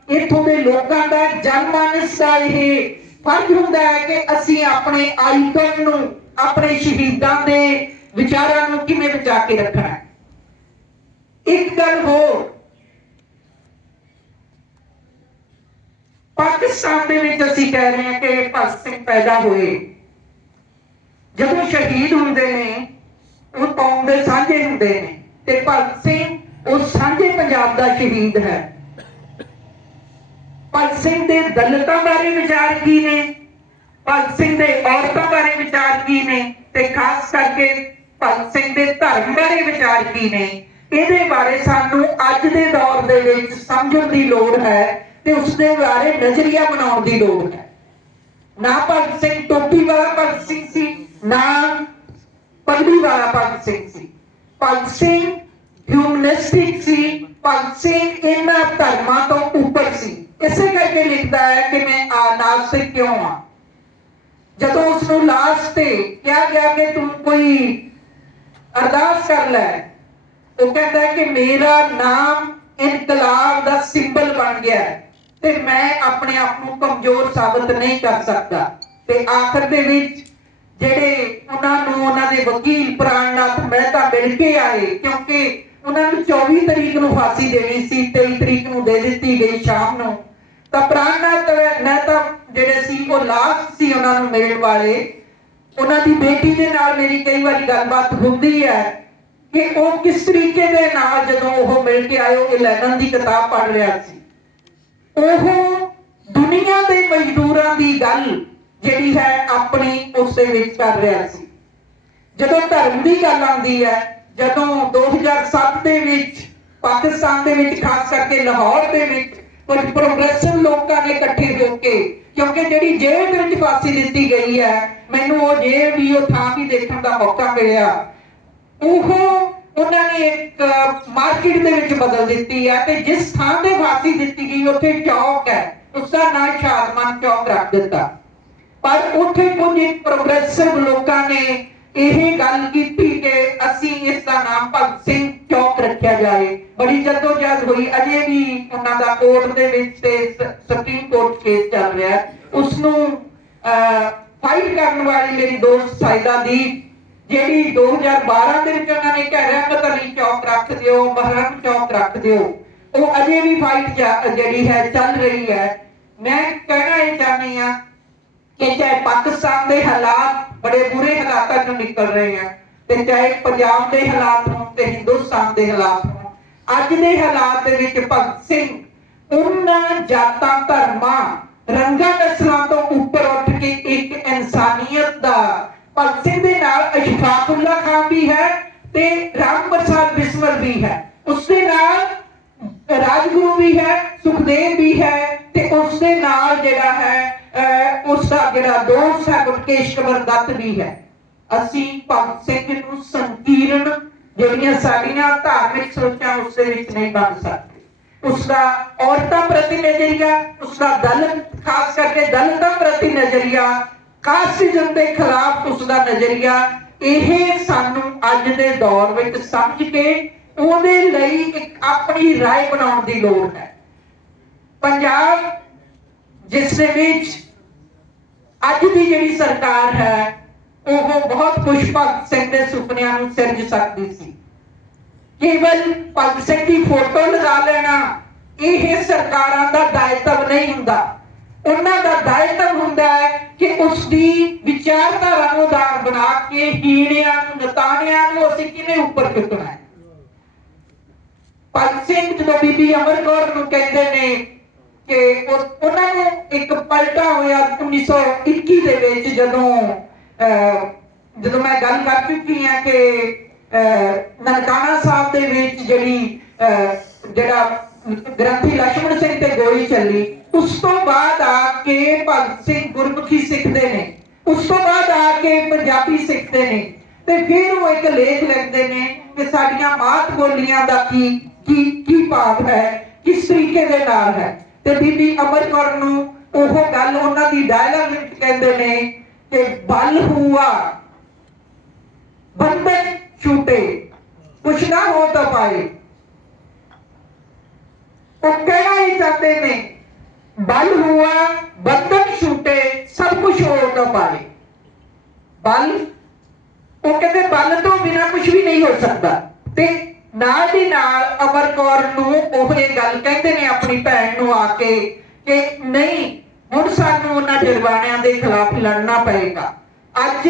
ਇੱਥੋਂ ਦੇ ਲੋਕਾਂ ਦਾ ਜਨਮਾਨਸ ਦਾ ਇਹ। ਫਰਜ਼ ਹੁੰਦਾ ਹੈ ਕਿ ਅਸੀਂ ਆਪਣੇ ਆਈਕਨ ਨੂੰ, ਆਪਣੇ ਸ਼ਹੀਦਾਂ ਦੇ ਵਿਚਾਰਾਂ ਨੂੰ ਕਿਵੇਂ ਬਚਾ ਕੇ ਰੱਖਣਾ ਹੈ। ਇੱਕ ਗੱਲ ਹੋਰ ਪਾਕਿਸਤਾਨ ਦੇ ਵਿੱਚ ਅਸੀਂ ਕਹਿ ਰਹੇ ਹਾਂ ਕਿ ਭਗਤ ਸਿੰਘ ਪੈਦਾ ਹੋਏ। ਜਦੋਂ ਸ਼ਹੀਦ ਹੁੰਦੇ ਨੇ, ਉਹ ਕੌਮ ਦੇ ਸਾਂਝੇ ਹੁੰਦੇ ਨੇ, ਤੇ ਭਗਤ ਸਿੰਘ ਉਹ ਸਾਂਝੇ ਪੰਜਾਬ ਦਾ ਸ਼ਹੀਦ ਹੈ। ਭਗਤ ਸਿੰਘ ਦੇ ਦਲਿਤਾਂ ਬਾਰੇ ਵਿਚਾਰ ਕੀ ਨੇ? ਭਗਤ ਸਿੰਘ ਦੇ ਔਰਤਾਂ ਬਾਰੇ ਵਿਚਾਰ ਕੀ ਨੇ? ਤੇ ਖਾਸ ਕਰਕੇ ਭਗਤ ਸਿੰਘ ਦੇ ਧਰਮ ਬਾਰੇ ਵਿਚਾਰ ਕੀ ਨੇ? ਇਹਦੇ ਬਾਰੇ ਸਾਨੂੰ ਅੱਜ ਦੇ ਦੌਰ ਦੇ ਵਿੱਚ ਸਮਝਣ ਦੀ ਲੋੜ ਹੈ ਤੇ ਉਸ ਦੇ ਬਾਰੇ ਨਜ਼ਰੀਆ ਬਣਾਉਣ ਦੀ ਲੋੜ ਹੈ। ਨਾ ਭਗਤ ਸਿੰਘ ਟੋਪੀ ਵਾਲਾ ਭਗਤ ਸਿੰਘ ਸੀ, ਨਾ ਪਗੜੀ ਵਾਲਾ ਭਗਤ ਸਿੰਘ ਸੀ। ਭਗਤ ਸਿੰਘ ਹਿਊਮਨਿਸਟਿਕ ਸੀ, ਭਗਤ ਸਿੰਘ ਇਹਨਾਂ ਧਰਮਾਂ ਤੋਂ ਉੱਪਰ ਸੀ। ਇਸੇ ਕਰਕੇ ਲਿਖਦਾ ਹੈ ਕਿ ਮੈਂ ਆ ਨਾਸਤਿਕ ਕਿਉਂ ਆ? ਜਦੋਂ ਉਸ ਨੂੰ ਲਾਸਟ ਤੇ ਕਿਹਾ ਗਿਆ ਕਿ ਤੂੰ ਕੋਈ ਅਰਦਾਸ ਕਰ ਲੈ, ਉਹ ਕਹਿੰਦਾ ਕਿ ਮੇਰਾ ਨਾਮ ਇਨਕਲਾਬ ਦਾ ਸਿੰਬਲ ਬਣ ਗਿਆ ਹੈ। ਤੇ ਮੈਂ ਆਪਣੇ ਆਪ ਨੂੰ ਕਮਜ਼ੋਰ ਸਾਬਤ ਨਹੀਂ ਕਰ ਸਕਦਾ। ਤੇ ਆਖਰ ਦੇ ਵਿੱਚ ਜਿਹੜੇ ਉਹਨਾਂ ਨੂੰ ਉਹਨਾਂ ਦੇ ਵਕੀਲ ਪ੍ਰਾਣਨਾਥ ਮਹਿਤਾ ਮਿਲ ਕੇ ਆਏ, ਕਿਉਂਕਿ ਉਹਨਾਂ ਨੂੰ 24 ਤਰੀਕ ਨੂੰ ਫਾਂਸੀ ਦੇਣੀ ਸੀ 23 ਤਰੀਕ ਨੂੰ ਦੇ ਦਿੱਤੀ ਗਈ ਸ਼ਾਮ ਨੂੰ। ਤਾਂ ਪ੍ਰਾਣਨਾਥ ਮਹਿਤਾ ਜਿਹੜੇ ਸੀ, ਉਹ ਲਾਸਟ ਸੀ ਉਹਨਾਂ ਨੂੰ ਮਿਲਣ ਵਾਲੇ। ਉਹਨਾਂ ਦੀ ਬੇਟੀ ਦੇ ਨਾਲ ਮੇਰੀ ਕਈ ਵਾਰੀ ਗੱਲਬਾਤ ਹੁੰਦੀ ਹੈ ਕਿ ਉਹ ਕਿਸ ਤਰੀਕੇ ਦੇ ਨਾਲ ਜਦੋਂ ਉਹ ਮਿਲ ਕੇ ਆਏ, ਉਹ ਲੈਨਨ ਦੀ ਕਿਤਾਬ ਪੜ੍ਹ ਰਿਹਾ ਸੀ। ਉਹ ਦੁਨੀਆ ਦੇ ਮਜ਼ਦੂਰਾਂ ਦੀ ਗੱਲ ਜਿਹੜੀ ਹੈ ਆਪਣੀ ਉਸ ਦੇ ਵਿੱਚ ਕਰ ਰਿਹਾ ਸੀ। ਜਦੋਂ ਧਰਮ ਦੀ ਗੱਲ ਆਉਂਦੀ ਹੈ, ਜਦੋਂ 2007 ਦੇ ਵਿੱਚ, ਪਾਕਿਸਤਾਨ ਦੇ ਵਿੱਚ, ਖਾਸ ਕਰਕੇ ਲਾਹੌਰ ਦੇ ਵਿੱਚ ਕੁਝ ਪ੍ਰੋਗਰੈਸਿਵ ਲੋਕਾਂ ਨੇ ਇਕੱਠੇ ਹੋ ਕੇ, ਕਿਉਂਕਿ ਜਿਹੜੀ ਜੇਲ੍ਹ ਦੇ ਵਿੱਚ ਫਾਂਸੀ ਦਿੱਤੀ ਗਈ ਹੈ, ਮੈਨੂੰ ਉਹ ਜੇਲ੍ਹ ਵੀ ਉਹ ਥਾਂ ਵੀ ਦੇਖਣ ਦਾ ਮੌਕਾ ਮਿਲਿਆ। ਉਹ ਉਹਨਾਂ ਨੇ ਇੱਕ ਮਾਰਕੀਟ ਦੇ ਵਿੱਚ ਬਦਲ ਦਿੱਤੀ ਹੈ ਤੇ ਜਿਸ ਥਾਂ ਤੇ ਫਾਂਸੀ ਦਿੱਤੀ ਗਈ, ਉੱਥੇ ਚੌਕ ਹੈ। ਉਸ ਦਾ ਨਾਮ ਸ਼ਾਦਮਾਨ ਚੌਕ ਰੱਖ ਦਿੱਤਾ। ਪਰ ਉੱਥੇ ਕੁਝ ਪ੍ਰੋਗਰੈਸਿਵ ਲੋਕਾਂ ਨੇ ਇਹ ਗੱਲ ਕੀਤੀ ਕਿ ਅਸੀਂ ਇਸ ਦਾ ਨਾਮ ਭਗਤ ਸਿੰਘ ਚੌਕ ਰੱਖਿਆ ਜਾਏ। ਬੜੀ ਜਦੋਜਹਿਦ ਹੋਈ। ਅਜੇ ਵੀ ਉਹਨਾਂ ਦਾ ਕੋਰਟ ਦੇ ਵਿੱਚ ਤੇ ਸੁਪਰੀਮ ਕੋਰਟ ਕੇਸ ਚੱਲ ਰਿਹਾ। ਹੈ। ਉਸ ਨੂੰ ਫਾਈਟ ਕਰਨ ਵਾਲੀ ਮੇਰੀ ਦੋਸਤ ਸਾਇਦਾ ਦੀ ਜਿਹੜੀ 2012 ਦੇ ਵਿੱਚ ਉਹਨਾਂ ਨੇ ਕਿਹਾ ਰਹਿਮਤ ਚੌਕ ਰੱਖ ਦਿਓ ਮਹਰਮ ਚੌਕ ਰੱਖ ਦਿਓ, ਉਹ ਅਜੇ ਵੀ ਫਾਈਟ ਜਿਹੜੀ ਹੈ ਚੱਲ ਰਹੀ ਹੈ। ਮੈਂ ਕਹਿਣਾ ਇਹ ਚਾਹੁੰਦੀ ਹਾਂ ਕਿ ਚਾਹੇ ਪਾਕਿਸਤਾਨ ਦੇ ਹਾਲਾਤ ਬੜੇ ਬੁਰੇ ਹਾਲਾਤਾਂ ਚੋਂ ਨਿਕਲ ਰਹੇ ਆ ਤੇ ਚਾਹੇ ਪੰਜਾਬ ਦੇ ਹਾਲਾਤ ਹੋਣ ਤੇ ਹਿੰਦੁਸਤਾਨ ਦੇ ਹਾਲਾਤ ਹੋਣ, ਅੱਜ ਦੇ ਹਾਲਾਤ ਦੇ ਵਿੱਚ ਭਗਤ ਸਿੰਘ ਉਹਨਾਂ ਜਾਤਾਂ, ਧਰਮਾਂ ਰੰਗਾਂ, ਨਸਲਾਂ ਤੋਂ ਉੱਪਰ ਉੱਠ ਕੇ ਇੱਕ ਇਨਸਾਨੀਅਤ ਦਾ ਭਗਤ ਸਿੰਘ ਦੇ ਨਾਲ ਅਸ਼ਫਾਕੁੱਲਾ ਖਾਨ ਵੀ ਹੈ ਤੇ ਰਾਮ ਪ੍ਰਸਾਦ ਬਿਸਮਲ ਵੀ ਹੈ। ਉਸ ਦੇ ਨਾਲ ਰਾਜਗੁਰੂ ਵੀ ਹੈ, ਸੁਖਦੇਵ ਵੀ ਹੈ ਤੇ ਉਸ ਦੇ ਨਾਲ ਜਿਹੜਾ ਹੈ ਉਸ ਦਾ ਜਿਹੜਾ ਦੋਸਤ ਹੈ ਗੁਰਕੇਸ਼ ਕਮਰ ਦੱਤ ਵੀ ਹੈ। ਅਸੀਂ ਭਗਤ ਸਿੰਘ ਨੂੰ ਸੰਕੀਰਣ ਜਿਹੜੀਆਂ ਸਾਡੀਆਂ ਧਾਰਮਿਕ ਸੋਚਾਂ ਉਸ ਦੇ ਵਿੱਚ ਨਹੀਂ ਬਣ ਸਕਦੇ। ਉਸ ਦਾ ਔਰਤਾਂ ਪ੍ਰਤੀ ਨਜ਼ਰੀਆ ਉਸ ਦਾ ਦਲਿਤ, ਖਾਸ ਕਰਕੇ ਦਲਿਤਾਂ ਪ੍ਰਤੀ ਨਜ਼ਰੀਆ ਕਾਸਟਿਜ਼ਮ ਦੇ ਖਿਲਾਫ ਉਸ ਦਾ ਨਜ਼ਰੀਆ ਇਹ ਸਾਨੂੰ ਅੱਜ ਦੇ ਦੌਰ ਵਿੱਚ ਸਮਝ ਕੇ ਉਹਦੇ ਲਈ ਇੱਕ ਆਪਣੀ رائے ਬਣਾਉਣ ਦੀ ਲੋੜ ਹੈ ਪੰਜਾਬ ਜਿਸ ਦੇ ਵਿੱਚ ਅੱਜ ਦੀ ਜਿਹੜੀ ਸਰਕਾਰ ਹੈ ਉਹ ਬਹੁਤ ਕੁਝ ਭਗਤ ਸਿੰਘ ਦੇ ਸੁਪਨਿਆਂ ਨੂੰ ਸਿਰਜ ਸਕਦੀ ਸੀ ਕੇਵਲ ਭਗਤ ਸਿੰਘ ਦੀ ਫੋਟੋ ਲਗਾ ਲੈਣਾ ਇਹ ਸਰਕਾਰਾਂ ਦਾ ਦਾਇਤਵ ਨਹੀਂ ਹੁੰਦਾ ਉਹਨਾਂ ਦਾ ਦਾਇਤਵ ਹੁੰਦਾ ਹੈ ਕਿ ਉਸ ਦੀ ਵਿਚਾਰਧਾਰਾ ਨੂੰ ਆਧਾਰ ਬਣਾ ਕੇ ਹੀਣਿਆਂ ਨੂੰ, ਨਤਾਣਿਆਂ ਨੂੰ ਅਸੀਂ ਕਿਵੇਂ ਉੱਪਰ ਚੁੱਕਣਾ ਹੈ? ਭਾਈ ਸਿੰਘ ਜਦੋਂ ਬੀਬੀ ਅਮਰਕੌਰ ਨੂੰ ਕਹਿੰਦੇ ਨੇ ਕਿ ਉਹਨਾਂ ਨੂੰ ਇੱਕ ਪਲਟਾ ਹੋਇਆ 1921 ਦੇ ਵਿੱਚ ਜਦੋਂ ਜਦੋਂ ਮੈਂ ਗੱਲ ਕਰ ਚੁੱਕੀ ਹਾਂ ਕਿ ਨਨਕਾਣਾ ਸਾਹਿਬ ਦੇ ਵਿੱਚ ਜਿਹੜੀ ਜਿਹੜਾ ਗ੍ਰੰਥੀ ਲక్ష్మణ ਸਿੰਘ ਤੇ ਗੋਲੀ ਚੱਲੀ ਉਸ ਤੋਂ ਬਾਅਦ ਆ ਕੇ ਭਗਤ ਸਿੰਘ ਗੁਰਮੁਖੀ ਸਿੱਖਦੇ ਨੇ। ਉਸ ਤੋਂ ਬਾਅਦ ਆ ਕੇ ਪੰਜਾਬੀ ਸਿੱਖਦੇ ਨੇ। ਤੇ ਫਿਰ ਉਹ ਇੱਕ ਲੇਖ ਲਿਖਦੇ ਨੇ ਕਿ ਸਾਡੀਆਂ ਮਾਤ ਬੋਲੀਆਂ ਦਾ ਕੀ ਕੀ ਕੀ ਭਾਵ ਹੈ, ਕਿਸ ਤਰੀਕੇ ਦੇ ਨਾਲ ਹੈ। ਤੇ ਬੀਬੀ ਅਮਰ ਕੌਰ ਨੂੰ ਉਹ ਗੱਲ ਉਹਨਾਂ ਦੀ ਡਾਇਲੌਗ ਵਿੱਚ ਕਹਿੰਦੇ ਨੇ ਕਿ ਬਲ ਹੁਆ, ਬੰਧਨ ਛੂਟੇ, ਕੁਛ ਨਾ ਹੋ ਤਾਂ ਪਾਏ। ਉਹ ਕਹਿਣਾ ਹੀ ਚਾਹਤੇ ਨੇ ਬਲ ਹੁਆ, ਬੰਧਨ ਛੂਟੇ, ਸਭ ਕੁਝ ਹੋ ਤਾਂ ਪਾਏ ਬਲ, ਉਹ ਕਹਿੰਦੇ ਬਲ ਤੋਂ ਬਿਨਾ ਕੁਝ ਵੀ ਨਹੀਂ ਹੋ ਸਕਦਾ। ਤੇ ਨਾਲ ਦੀ ਨਾਲ ਅਮਰ ਕੌਰ ਨੂੰ ਉਹ ਇਹ ਗੱਲ ਕਹਿੰਦੇ ਨੇ ਆਪਣੀ ਭੈਣ ਨੂੰ ਆ ਕੇ ਕਿ ਨਹੀਂ, ਹੁਣ ਸਾਨੂੰ ਉਹਨਾਂ ਜਰਵਾਣਿਆਂ ਦੇ ਖਿਲਾਫ ਲੜਨਾ ਪਏਗਾ। ਅੱਜ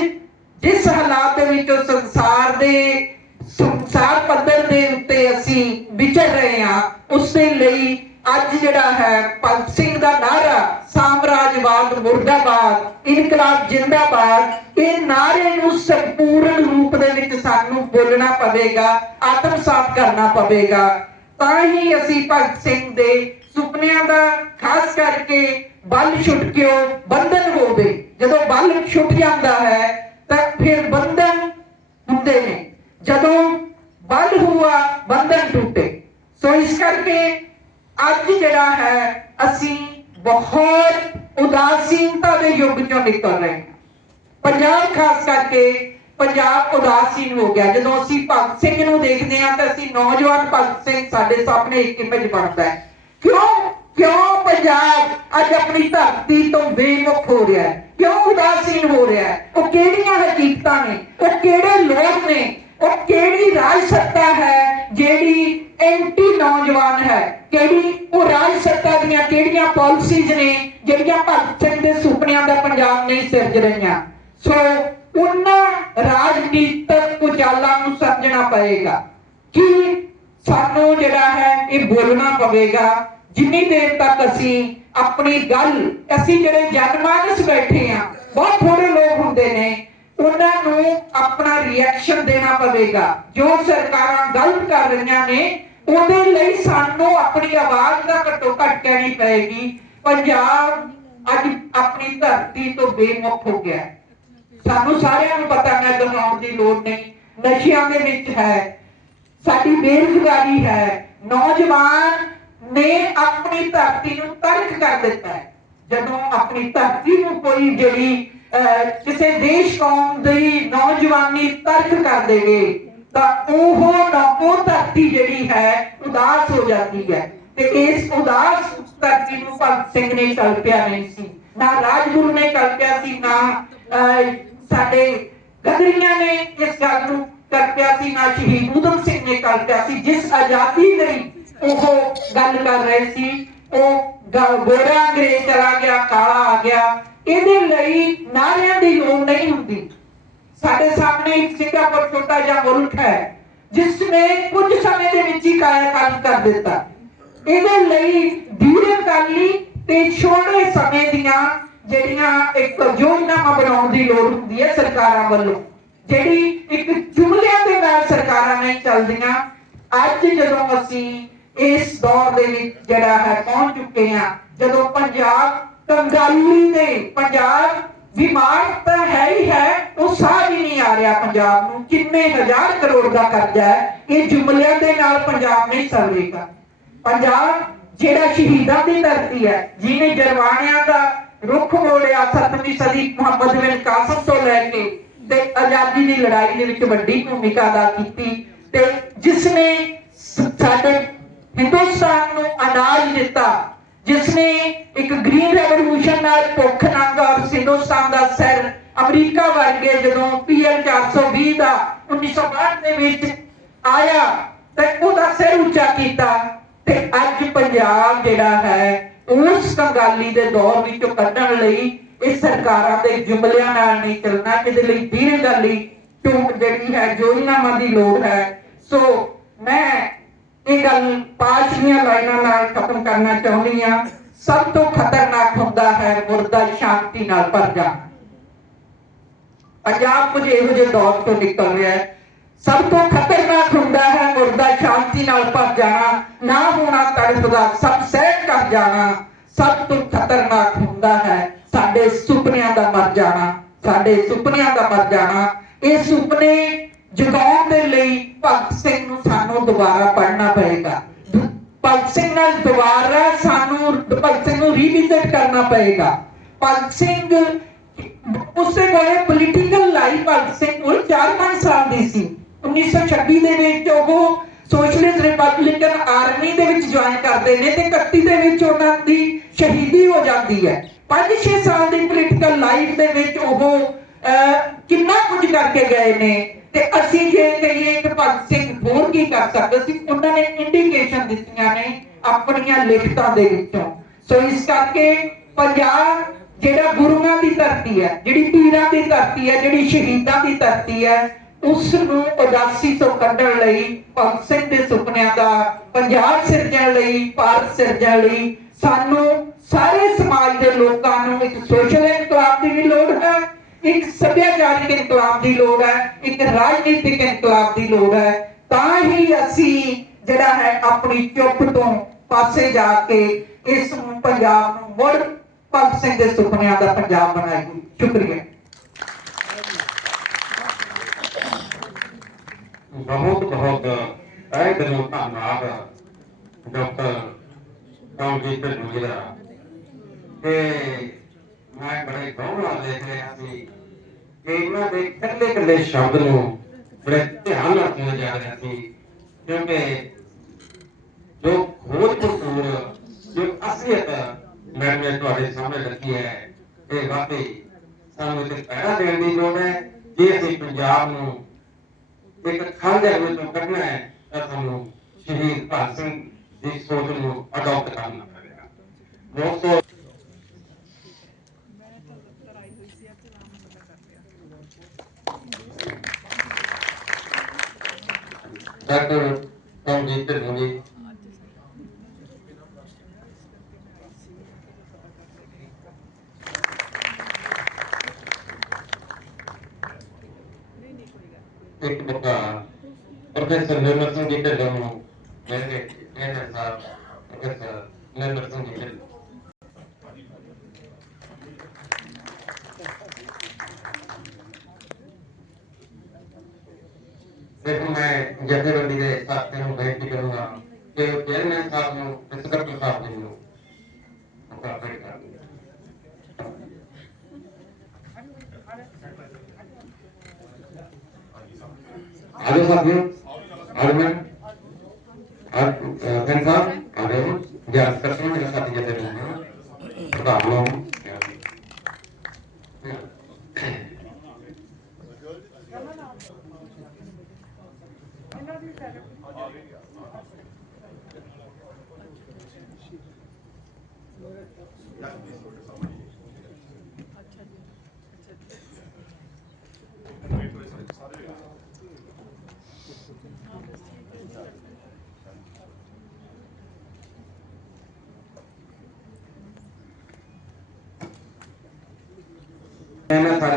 ਜਿਸ ਹਾਲਾਤ ਦੇ ਵਿੱਚ ਸੰਸਾਰ ਦੇ, ਸੰਸਾਰ ਪੱਧਰ ਦੇ ਉੱਤੇ ਅਸੀਂ ਵਿਚਰ ਰਹੇ ਹਾਂ ਉਸ ਦੇ ਲਈ ਅੱਜ ਜਿਹੜਾ ਹੈ ਭਗਤ ਸਿੰਘ ਦਾ ਨਾਰਾ ਸਾਮਰਾਜਵਾਦ ਮੁਰਦਾਬਾਦ, ਇਨਕਲਾਬ ਜਿੰਦਾਬਾਦ, ਇਹ ਨਾਰੇ ਨੂੰ ਸੰਪੂਰਨ ਰੂਪ ਦੇ ਵਿੱਚ ਸਾਨੂੰ ਬੋਲਣਾ ਪਵੇਗਾ ਆਤਮਸਾਤ ਕਰਨਾ ਪਵੇਗਾ। ਤਾਂ ਹੀ ਅਸੀਂ ਭਗਤ ਸਿੰਘ ਦੇ ਸੁਪਨਿਆਂ ਦਾ ਖਾਸ ਕਰਕੇ ਬਲ ਛੁਟਕਿਓ ਬੰਧਨ ਹੋਵੇ। ਜਦੋਂ ਬਲ ਛੁੱਟ ਜਾਂਦਾ ਹੈ, ਤਾਂ ਫਿਰ ਬੰਧਨ ਹੁੰਦੇ ਨੇ। ਜਦੋਂ ਬਲ ਹੁਆ, ਬੰਧਨ ਟੁੱਟੇ। ਸੋ ਇਸ ਕਰਕੇ ਅੱਜ ਜਿਹੜਾ ਹੈ, ਅਸੀਂ ਬਹੁਤ ਉਦਾਸੀਨਤਾ ਦੇ ਯੁੱਗ ਚੋਂ ਨਿਕਲ ਰਹੇ ਹਾਂ। ਪੰਜਾਬ ਖਾਸ ਕਰਕੇ ਪੰਜਾਬ ਉਦਾਸੀਨ ਹੋ ਗਿਆ। ਜਦੋਂ ਅਸੀਂ ਭਗਤ ਸਿੰਘ ਨੂੰ ਦੇਖਦੇ ਹਾਂ, ਤਾਂ ਅਸੀਂ ਨੌਜਵਾਨ ਭਗਤ ਸਿੰਘ ਸਾਡੇ ਸਾਹਮਣੇ ਇੱਕ ਇਮੇਜ ਬਣਦਾ ਹੈ। ਕਿਉਂ? ਕਿਉਂ ਪੰਜਾਬ ਅੱਜ ਆਪਣੀ ਧਰਤੀ ਤੋਂ ਬੇਮੁਖ ਹੋ ਰਿਹਾ ਹੈ? ਕਿਉਂ ਉਦਾਸੀਨ ਹੋ ਰਿਹਾ ਹੈ? ਉਹ ਕਿਹੜੀਆਂ ਹਕੀਕਤਾਂ ਨੇ? ਉਹ ਕਿਹੜੇ ਲੋਕ ਨੇ? ਉਹ ਕਿਹੜੀ ਰਾਜ ਸੱਤਾ ਹੈ ਜਿਹੜੀ ਐਂਟੀ ਨੌਜਵਾਨ ਹੈ? ਕਿਹੜੀ ਉਹ ਰਾਜ ਸੱਤਾ ਦੀਆਂ ਕਿਹੜੀਆਂ ਪਾਲਿਸੀਜ਼ ਨੇ ਜਿਹੜੀਆਂ ਭਗਤ ਸਿੰਘ ਦੇ ਸੁਪਨਿਆਂ ਦਾ ਪੰਜਾਬ ਨਹੀਂ ਸਿਰਜ ਰਹੀਆਂ? ਸੋ ਉਹਨਾਂ ਰਾਜਨੀਤਿਕ ਕੁਚਾਲਾਂ ਨੂੰ ਸਮਝਣਾ ਪਏਗਾ। ਕਿ ਸਾਨੂੰ ਜਿਹੜਾ ਹੈ ਇਹ ਬੋਲਣਾ ਪਵੇਗਾ? ਜਿੰਨੀ ਦੇਰ ਤੱਕ ਅਸੀਂ ਆਪਣੀ ਗੱਲ, ਅਸੀਂ ਜਿਹੜੇ ਜਨਮਾਨਸ ਬੈਠੇ ਆ ਬਹੁਤ ਥੋੜੇ ਲੋਕ ਆਪਣਾ ਰਿਐਕਸ਼ਨ ਦੇਣਾ ਪਵੇਗਾ। ਜੋ ਸਰਕਾਰਾਂ ਗਲਤ ਕਰ ਰਹੀਆਂ ਨੇ, ਉਹਦੇ ਲਈ ਸਾਨੂੰ ਆਪਣੀ ਆਵਾਜ਼ ਦਾ ਘੱਟੋ ਘੱਟ ਕਹਿਣੀ ਪਏਗੀ। ਪੰਜਾਬ ਅੱਜ ਆਪਣੀ ਧਰਤੀ ਤੋਂ ਬੇਮੁਖ ਹੋ ਗਿਆ। ਸਾਨੂੰ ਸਾਰਿਆਂ ਨੂੰ ਪਤਾ ਹੈ ਦੁਹਰਾਉਣ ਦੀ ਲੋੜ ਨਹੀਂ। ਨਸ਼ਿਆਂ ਦੇ ਵਿੱਚ ਹੈ। ਸਾਡੀ ਬੇਰੁਜ਼ਗਾਰੀ ਹੈ। ਨੌਜਵਾਨ ਨੇ ਆਪਣੀ ਧਰਤੀ ਨੂੰ ਤਰਕ ਕਰ ਦਿੱਤਾ ਹੈ। ਜਦੋਂ ਆਪਣੀ ਧਰਤੀ ਨੂੰ ਕੋਈ ਜਿਹੜੀ ਕਿਸੇ ਦੇਸ਼ ਕੌਮ ਦੀ ਨੌਜਵਾਨੀ ਤਰਕ ਕਰ ਦੇਵੇ, ਤਾਂ ਉਹ ਨਾ- ਧਰਤੀ ਜਿਹੜੀ ਹੈ, ਉਦਾਸ ਹੋ ਜਾਂਦੀ ਹੈ। ਤੇ ਇਸ ਉਦਾਸ ਧਰਤੀ ਨੂੰ ਭਗਤ ਸਿੰਘ ਨੇ ਕਲਪਿਆ ਨਹੀਂ ਸੀ। ਨਾ ਰਾਜਗੁਰੂ ਨੇ ਕਲਪਿਆ ਸੀ, ਨਾ ਸਾਡੇ ਗਦਰੀਆਂ ਨੇ ਇਸ ਗੱਲ ਨੂੰ ਕਲਪਿਆ ਸੀ, ਨਾ ਸ਼ਹੀਦ ਊਧਮ ਸਿੰਘ ਨੇ ਕਲਪਿਆ ਸੀ। ਜਿਸ ਆਜ਼ਾਦੀ ਲਈ ਉਹ ਗੱਲ ਕਰ ਰਹੇ ਸੀ, ਉਹ ਗੋਰਾ ਅੰਗਰੇਜ਼ ਚਲਾ ਗਿਆ, ਕਾਲਾ ਆ ਗਿਆ ਇਹਦੇ ਲਈ ਨਾਰਿਆਂ ਦੀ ਲੋੜ ਨਹੀਂ ਹੁੰਦੀ। ਸਾਡੇ ਸਾਹਮਣੇ ਸਿੰਗਾਪੁਰ ਛੋਟਾ ਜਿਹਾ ਮੁਲਕ ਹੈ ਜਿਸ ਨੇ ਕੁਝ ਸਮੇਂ ਦੇ ਵਿੱਚ ਹੀ ਕਾਇਆ ਕਲਪ ਕਰ ਦਿੱਤਾ। ਇਹਦੇ ਲਈ ਦੀਰਘਕਾਲੀ ਤੇ ਛੋਟੇ ਸਮੇਂ ਦੀਆਂ ਜਿਹੜੀਆਂ ਇੱਕ ਯੋਜਨਾਵਾਂ ਬਣਾਉਣ ਦੀ ਲੋੜ ਹੁੰਦੀ ਹੈ ਸਰਕਾਰਾਂ ਵੱਲੋਂ, ਜਿਹੜੀ ਇੱਕ ਜੁਮਲਿਆਂ ਦੇ ਨਾਲ ਸਰਕਾਰਾਂ ਨਹੀਂ ਚੱਲਦੀਆਂ। ਅੱਜ ਜਦੋਂ ਅਸੀਂ ਇਸ ਦੌਰ ਦੇ ਵਿੱਚ ਜਿਹੜਾ ਹੈ ਪਹੁੰਚ ਚੁੱਕੇ ਹਾਂ, ਜਦੋਂ ਪੰਜਾਬ ਕੰਗਾਲੀ ਦੇ ਪੰਜਾਬ ਬਿਮਾਰ ਤਾਂ ਹੈ ਹੀ ਹੈ, ਉਹ ਸਾਹ ਹੀ ਨਹੀਂ ਆ ਰਿਹਾ ਪੰਜਾਬ ਨੂੰ। ਕਿੰਨੇ ਹਜ਼ਾਰ ਕਰੋੜ ਦਾ ਕਰਜ਼ਾ ਹੈ, ਇਹ ਜੁਮਲਿਆਂ ਦੇ ਨਾਲ ਪੰਜਾਬ ਨਹੀਂ ਸਰਵੇਗਾ ਪੰਜਾਬ ਜਿਹੜਾ ਸ਼ਹੀਦਾਂ ਦੀ ਧਰਤੀ ਹੈ, ਜਿਹਨੇ ਜਰਵਾਣਿਆਂ ਦਾ ਰੁੱਖ ਮੋੜਿਆ 7ਵੀਂ ਸਦੀ ਮੁਹੰਮਦ ਬਿਨ ਕਾਸਮ ਤੋਂ ਲੈ ਕੇ ਤੇ ਆਜ਼ਾਦੀ ਦੀ ਲੜਾਈ ਦੇ ਵਿੱਚ ਵੱਡੀ ਭੂਮਿਕਾ ਅਦਾ ਕੀਤੀ ਤੇ ਜਿਸ ਨੇ ਸਾਡੇ ਹਿੰਦੁਸਤਾਨ ਨੂੰ ਅਨਾਜ ਦਿੱਤਾ ਜਿਸ ਨੇ ਇੱਕ ਗ੍ਰੀਨ ਰੈਵੋਲੂਸ਼ਨ ਨਾਲ ਭੁੱਖ ਨੰਗ ਔਰ ਹਿੰਦੁਸਤਾਨ ਦਾ ਸਿਰ ਅਮਰੀਕਾ ਵਰਗੇ ਜਦੋਂ ਪੀਐਲ 420 ਦਾ 1962 ਦੇ ਵਿੱਚ ਆਇਆ ਤੇ ਉਹਦਾ ਸਿਰ ਉੱਚਾ ਕੀਤਾ ਤੇ ਅੱਜ ਪੰਜਾਬ ਜਿਹੜਾ ਹੈ ਉਸ ਕੰਗਾਲੀ ਦੇ ਦੌਰ ਵਿੱਚੋਂ ਕੱਢਣ ਲਈ ਇਹ ਸਰਕਾਰਾਂ ਦੇ ਜੁਮਲਿਆਂ ਨਾਲ ਨਹੀਂ ਚੱਲਣਾ, ਇਹਦੇ ਲਈ ਦੀਰਘਕਾਲੀ ਟੂਟ ਜਿਹੜੀ ਹੈ ਯੋਜਨਾਵਾਂ ਦੀ ਲੋੜ ਹੈ। ਸੋ ਮੈਂ ਇਹ ਗੱਲ ਪਾਛਲੀਆਂ ਲਾਈਨਾਂ ਨਾਲ ਖਤਮ ਕਰਨਾ ਚਾਹੁੰਦੀ ਆ ਸਭ ਤੋਂ ਖਤਰਨਾਕ ਹੁੰਦਾ ਹੈ ਮੁਰਦਾ ਸ਼ਾਂਤੀ ਨਾਲ ਭਰ ਜਾਣਾ ਪੰਜਾਬ ਕੁਝ ਇਹੋ ਜਿਹੇ ਦੌਰ ਤੋਂ ਨਿਕਲ ਰਿਹਾ ਹੈ। ਸਭ ਤੋਂ ਖਤਰਨਾਕ ਹੁੰਦਾ ਹੈ ਮੁਰਦਾ ਸ਼ਾਂਤੀ ਨਾਲ ਭਰ ਜਾਣਾ। ਨਾ ਹੋਣਾ ਤੜਫਦਾ ਸਭ ਸਹਿ ਕਰ ਜਾਣਾ। ਸਭ ਤੋਂ ਖਤਰਨਾਕ ਹੁੰਦਾ ਹੈ ਸਾਡੇ ਸੁਪਨਿਆਂ ਦਾ ਮਰ ਜਾਣਾ। ਸਾਡੇ ਸੁਪਨਿਆਂ ਦਾ ਮਰ ਜਾਣਾ। ਇਹ ਸੁਪਨੇ ਜਗਾਉਣ ਦੇ ਲਈ ਭਗਤ ਸਿੰਘ ਨੂੰ ਸਾਨੂੰ ਦੁਬਾਰਾ ਪੜ੍ਹਨਾ ਪਏਗਾ। ਭਗਤ ਸਿੰਘ ਨਾਲ ਦੁਬਾਰਾ ਸਾਨੂੰ ਭਗਤ ਸਿੰਘ ਨੂੰ ਰੀਵਿਜ਼ਿਟ ਕਰਨਾ ਪਏਗਾ। ਭਗਤ ਸਿੰਘ, ਉਸੇ ਕੋਲੇ ਪੋਲੀਟੀਕਲ ਲਾਈਫ ਭਗਤ ਸਿੰਘ ਕੋਲ 4-5 ਸਾਲ ਦੀ ਸੀ। 1926 ਦੇ ਵਿੱਚ ਉਹ ਸੋਸ਼ਲਿਸਟ ਰਿਪਬਲਿਕਨ ਆਰਮੀ ਦੇ ਵਿੱਚ ਜੁਆਇਨ ਕਰਦੇ ਨੇ ਤੇ 31 ਦੇ ਵਿੱਚ ਉਹਨਾਂ ਦੀ ਸ਼ਹੀਦੀ ਹੋ ਜਾਂਦੀ ਹੈ। 5-6 ਸਾਲ ਦੀ ਪੋਲੀਟੀਕਲ ਲਾਈਫ ਦੇ ਵਿੱਚ ਉਹ ਕਿੰਨਾ ਕੁਝ ਕਰਕੇ ਗਏ ਨੇ। ਤੇ ਅਸੀਂ ਜੇ ਕਹੀਏ ਕਿ ਭਗਤ ਸਿੰਘ ਹੋਰ ਕੀ ਕਰ ਸਕਦੇ? ਸੀ ਉਹਨਾਂ ਨੇ ਇੰਡੀਕੇਸ਼ਨ ਦਿੱਤੀਆਂ ਨੇ ਆਪਣੀਆਂ ਲਿਖਤਾਂ ਦੇ ਵਿੱਚੋਂ। ਸੋ ਇਸ ਕਰਕੇ ਪੰਜਾਬ ਜਿਹੜਾ ਗੁਰੂਆਂ ਦੀ ਧਰਤੀ ਹੈ, ਜਿਹੜੀ ਪੀਰਾਂ ਦੀ ਧਰਤੀ ਹੈ, ਜਿਹੜੀ ਸ਼ਹੀਦਾਂ ਦੀ ਧਰਤੀ ਹੈ ਉਸ ਨੂੰ ਉਦਾਸੀ ਤੋਂ ਕੱਢਣ ਲਈ, ਭਗਤ ਸਿੰਘ ਦੇ ਸੁਪਨਿਆਂ ਦਾ ਪੰਜਾਬ ਸਿਰਜਣ ਲਈ, ਭਾਰਤ ਸਿਰਜਣ ਲਈ ਸਾਨੂੰ ਸਾਰੇ ਸਮਾਜ ਦੇ ਲੋਕਾਂ ਨੂੰ ਇੱਕ ਸੋਸ਼ਲ ਇਨਕਲਾਬ ਦੀ ਵੀ ਲੋੜ ਹੈ। ਇੱਕ ਸੱਭਿਆਚਾਰਕ ਇਨਕਲਾਬ ਦੀ ਲੋੜ ਹੈ, ਇੱਕ ਰਾਜਨੀਤਿਕ ਇਨਕਲਾਬ ਦੀ ਲੋੜ ਹੈ, ਤਾਂ ਹੀ ਅਸੀਂ ਜਿਹੜਾ ਹੈ ਆਪਣੀ ਚੁੱਪ ਤੋਂ ਪਾਸੇ ਜਾ ਕੇ ਇਸ ਪੰਜਾਬ ਨੂੰ ਮੁੜ ਭਗਤ ਸਿੰਘ ਦੇ ਸੁਪਨਿਆਂ ਦਾ ਪੰਜਾਬ ਬਣਾਏਗੀ ਸ਼ੁਕਰੀਆ। ਬਹੁਤ ਬਹੁਤ ਤਹਿ ਦਿਲੋਂ ਧੰਨਵਾਦ ਡਾਕਟਰ ਕਮਜੀਤ ਗੁਜਰਾ ਤੇ ਮੈਂ ਬੜੇ ਗੌਰ ਨਾਲ ਦੇਖ ਰਿਹਾ ਸੀ ਕਿ ਇਹਨਾਂ ਦੇ ਇਕੱਲੇ ਇਕੱਲੇ ਸ਼ਬਦ ਨੂੰ ਬੜੇ ਧਿਆਨ ਨਾਲ ਸੁਣਿਆ ਜਾ ਰਿਹਾ ਸੀ, ਕਿਉਂਕਿ ਜੋ ਖੋਜ ਭਰਪੂਰ ਜੋ ਅਸਲੀਅਤ ਮੈਡਮ ਤੁਹਾਡੇ ਸਾਹਮਣੇ ਰੱਖੀ ਹੈ, ਇਹ ਵਾਕਈ ਸਾਨੂੰ ਇਹ ਪਹਿਰਾ ਦੇਣ ਦੀ ਲੋੜ ਹੈ। ਜੇ ਅਸੀਂ ਪੰਜਾਬ ਨੂੰ ਇੱਕ ਖਾਲਦੇ ਵਿੱਚੋਂ ਕੱਢਣਾ ਹੈ, ਤਾਂ ਸਾਨੂੰ ਸ਼ਹੀਦ ਭਗਤ ਸਿੰਘ ਦੀ ਸੋਚ ਨੂੰ ਅਡਾਪਟ ਕਰਨਾ ਪਵੇਗਾ। ਦੋਸਤੋ ਡਾਕਟਰ ਕਮਜੀਤ ਢਿੱਲੋਂ ਇੱਕ ਬੱਚਾ ਪ੍ਰੋਫੈਸਰ ਨਿਰਮਲ ਸਿੰਘ ਜੀ ਢਿੱਲੋਂ ਨੂੰ ਮੇਰੇ ਟ੍ਰੇਨਰ ਸਾਹਿਬ ਪ੍ਰੋਫੈਸਰ ਨਿਰਮਲ ਸਿੰਘ ਜੀ ਢਿੱਲੋਂ ਫਿਰ ਮੈਂ ਜਥੇਬੰਦੀ ਦੇ ਸਾਥੀਆਂ ਨੂੰ ਬੇਨਤੀ ਕਰੂੰਗਾ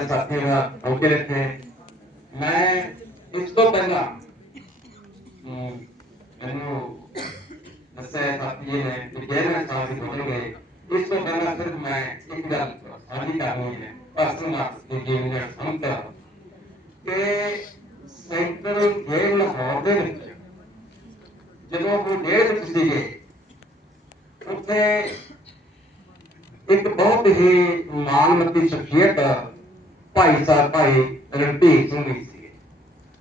ਮੈਂ ਸਾਰੇ ਸਾਥੀਆਂ ਦਾ ਰੋਕੇ ਇਸ ਤੋਂ ਪਹਿਲਾਂ ਮੈਨੂੰ ਦੱਸਿਆ ਸਾਥੀ ਜੀ ਨੇ ਕਿ ਜੈਨ ਸਾਹਿਬ ਜੀ ਗਏ ਇਸ ਤੋਂ ਪਹਿਲਾਂ ਸਿਰਫ ਮੈਂ ਇੱਕ ਗੱਲ ਸਾਂਝੀ ਕਰਨੀ ਹੈ ਪਰਸਨਲ ਦੀ ਜੀਵਨ ਦਾ ਸੰਤ ਕਿ ਸੈਂਟਰਲ ਜੇਲ੍ਹ ਲਾਹੌਰ ਦੇ ਵਿੱਚ ਜਦੋਂ ਉਹ ਜੇਲ੍ਹ ਵਿੱਚ ਸੀਗੇ ਉੱਥੇ ਇੱਕ ਬਹੁਤ ਹੀ ਮਾਨਮਤੀ ਸ਼ਖਸੀਅਤ ਭਾਈ ਸਾਹਿਬ, ਭਾਈ ਰਣਧੀਰ ਸਿੰਘ ਜੀ ਸੀ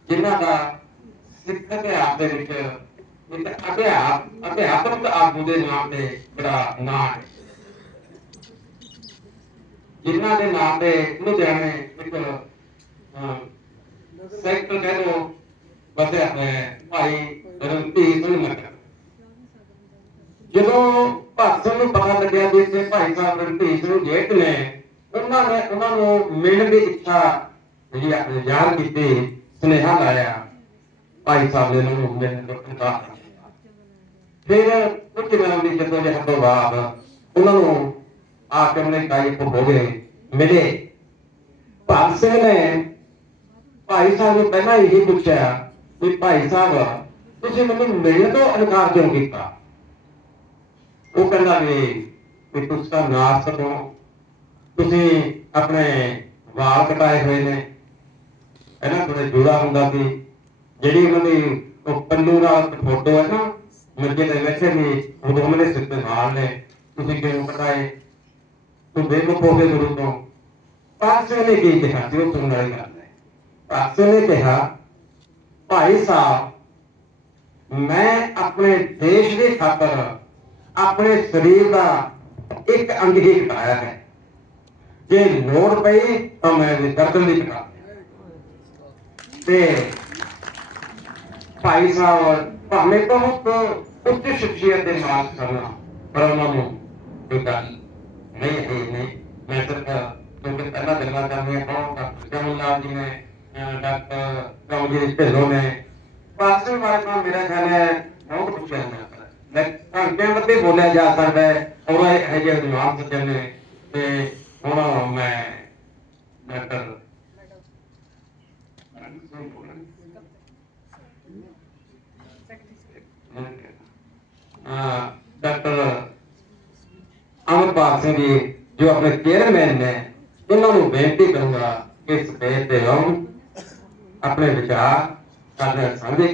ਜਿਨ੍ਹਾਂ ਦਾ ਸਿੱਖ ਇਤਿਹਾਸ ਦੇ ਵਿੱਚ ਇੱਕ ਅਧਿਆਪ, ਅਧਿਆਪਕ ਆਗੂ ਦੇ ਨਾਮ ਤੇ ਬੜਾ ਨਾਂ ਹੈ। ਜਿਨ੍ਹਾਂ ਦੇ ਨਾਮ ਤੇ ਲੁਧਿਆਣੇ ਇੱਕ ਸੈਕਟਰ ਕਹਿ ਲਓ, ਵਸਿਆ ਹੈ, ਭਾਈ ਰਣਧੀਰ ਸਿੰਘ ਮੱਕੜ ਜਦੋਂ ਭਗਤ ਸਿੰਘ ਨੂੰ ਪਤਾ ਲੱਗਿਆ ਵੀ ਇੱਥੇ ਭਾਈ ਸਾਹਿਬ ਰਣਧੀਰ ਸਿੰਘ ਜੇਠ ਨੇ ਉਹਨਾਂ ਨੇ ਉਹਨਾਂ ਨੂੰ ਮਿਲਣ ਦੀ ਇੱਛਾ ਜਿਹੜੀ ਆਪਣੇ ਜ਼ਾਹਰ ਕੀਤੀ, ਸੁਨੇਹਾ ਲਾਇਆ। ਭਾਈ ਸਾਹਿਬ ਨੇ ਉਹਨਾਂ ਮਿਲਣ ਦਾ ਇਨਕਾਰ ਫਿਰ ਕੁਝ ਦਿਨਾਂ ਦੀ ਜਦੋਂ ਜਹਦ ਤੋਂ ਬਾਅਦ ਉਹਨਾਂ ਨੂੰ ਆ ਕੇ ਉਹਨੇ ਕਾਈ ਹੋ ਗਏ ਮਿਲੇ। ਭਗਤ ਸਿੰਘ ਨੇ ਭਾਈ ਸਾਹਿਬ ਨੂੰ ਪਹਿਲਾਂ ਇਹੀ ਪੁੱਛਿਆ ਵੀ ਭਾਈ ਸਾਹਿਬ, ਤੁਸੀਂ ਮੈਨੂੰ ਮਿਲਣ ਤੋਂ ਇਨਕਾਰ ਕਿਉਂ ਕੀਤਾ? ਉਹ ਕਹਿੰਦਾ ਵੀ ਵੀ ਤੁਸੀਂ ਤਾਂ ਨਾਸ ਤੋਂ ਤੁਸੀਂ ਆਪਣੇ ਵਾਲ ਕਟਾਏ ਹੋਏ ਨੇ। ਇਹਨਾਂ ਕੋਲੇ ਜੂੜਾ ਹੁੰਦਾ ਸੀ। ਜਿਹੜੀ ਉਹਨਾਂ ਦੀ ਉਹ ਪੱਲੂ ਨਾਲ ਫੋਟੋ ਹੈ ਨਾ, ਮੰਜੇ ਤੇ ਬੈਠੇ ਨੇ ਉਹ ਦੋਵੇਂ ਸਿਰ ਤੇ ਵਾਲ ਨੇ। ਤੁਸੀਂ ਕਿਉਂ ਕਟਾਏ? ਤੂੰ ਬੇਵਕੂਫ ਹੋ ਗਏ ਗੁਰੂ ਤੋਂ। ਪਾਸੇ ਨੇ ਕੀ ਕਿਹਾ ਸੀ ਉਹ ਸੁਣਨ ਵਾਲੀ ਗੱਲ ਪਾਸੇ ਨੇ ਕਿਹਾ, ਭਾਈ ਸਾਹਿਬ, ਮੈਂ ਆਪਣੇ ਦੇਸ਼ ਦੀ ਖਾਤਰ ਆਪਣੇ ਸਰੀਰ ਦਾ ਇੱਕ ਅੰਗ ਹੀ ਕਟਾਇਆ ਹੈ। ਜੇ ਲੋੜ ਪਈ ਤਾਂ ਮੈਂ ਵੀ ਗਰਦਨ ਵੀ ਘਟਾ ਤੇ ਭਾਈ ਸਾਹਿਬ, ਭਾਵੇਂ ਬਹੁਤ ਉੱਚ ਸ਼ਖਸੀਅਤ ਦੇ ਨਾਲ ਕਰਨਾ ਪਰ ਉਹਨਾਂ ਨੂੰ ਕੋਈ ਨਹੀਂ ਹੈ, ਨਹੀਂ। ਮੈਂ ਸਿਰਫ ਕਿਉਂਕਿ ਪਹਿਲਾਂ ਗੱਲਾਂ ਕਰਨੀਆਂ ਬਹੁਤ ਡਾਕਟਰ ਜਮਨ ਲਾਲ ਜੀ ਨੇ ਡਾਕਟਰ ਕਮਲਜੀਤ ਢਿੱਲੋਂ ਨੇ। ਪਾਸੇ ਬਾਰੇ ਤਾਂ ਮੇਰਾ ਖਿਆਲ ਹੈ, ਬਹੁਤ ਪੁੱਛਿਆ ਜਾਂਦਾ ਮੈਂ ਘੰਟੇ ਵੱਧੇ ਬੋਲਿਆ ਜਾ ਸਕਦਾ ਹੈ, ਔਰ ਇਹ ਜਿਹੇ ਜਵਾਬ ਦਿੱਤੇ ਨੇ। ਤੇ ਹੁਣ ਮੈਂ doctor uh doctor Amarpal Singh ji ਜੋ ਆਪਣੇ ਚੇਅਰਮੈਨ ਨੇ ਇਹਨਾਂ ਨੂੰ ਬੇਨਤੀ ਕਰੂੰਗਾ ਕਿ ਇਸ ਸਟੇਜ ਤੇ ਆਉਣ ਆਪਣੇ ਵਿਚਾਰ ਸਾਡੇ ਨਾਲ ਸਾਂਝੇ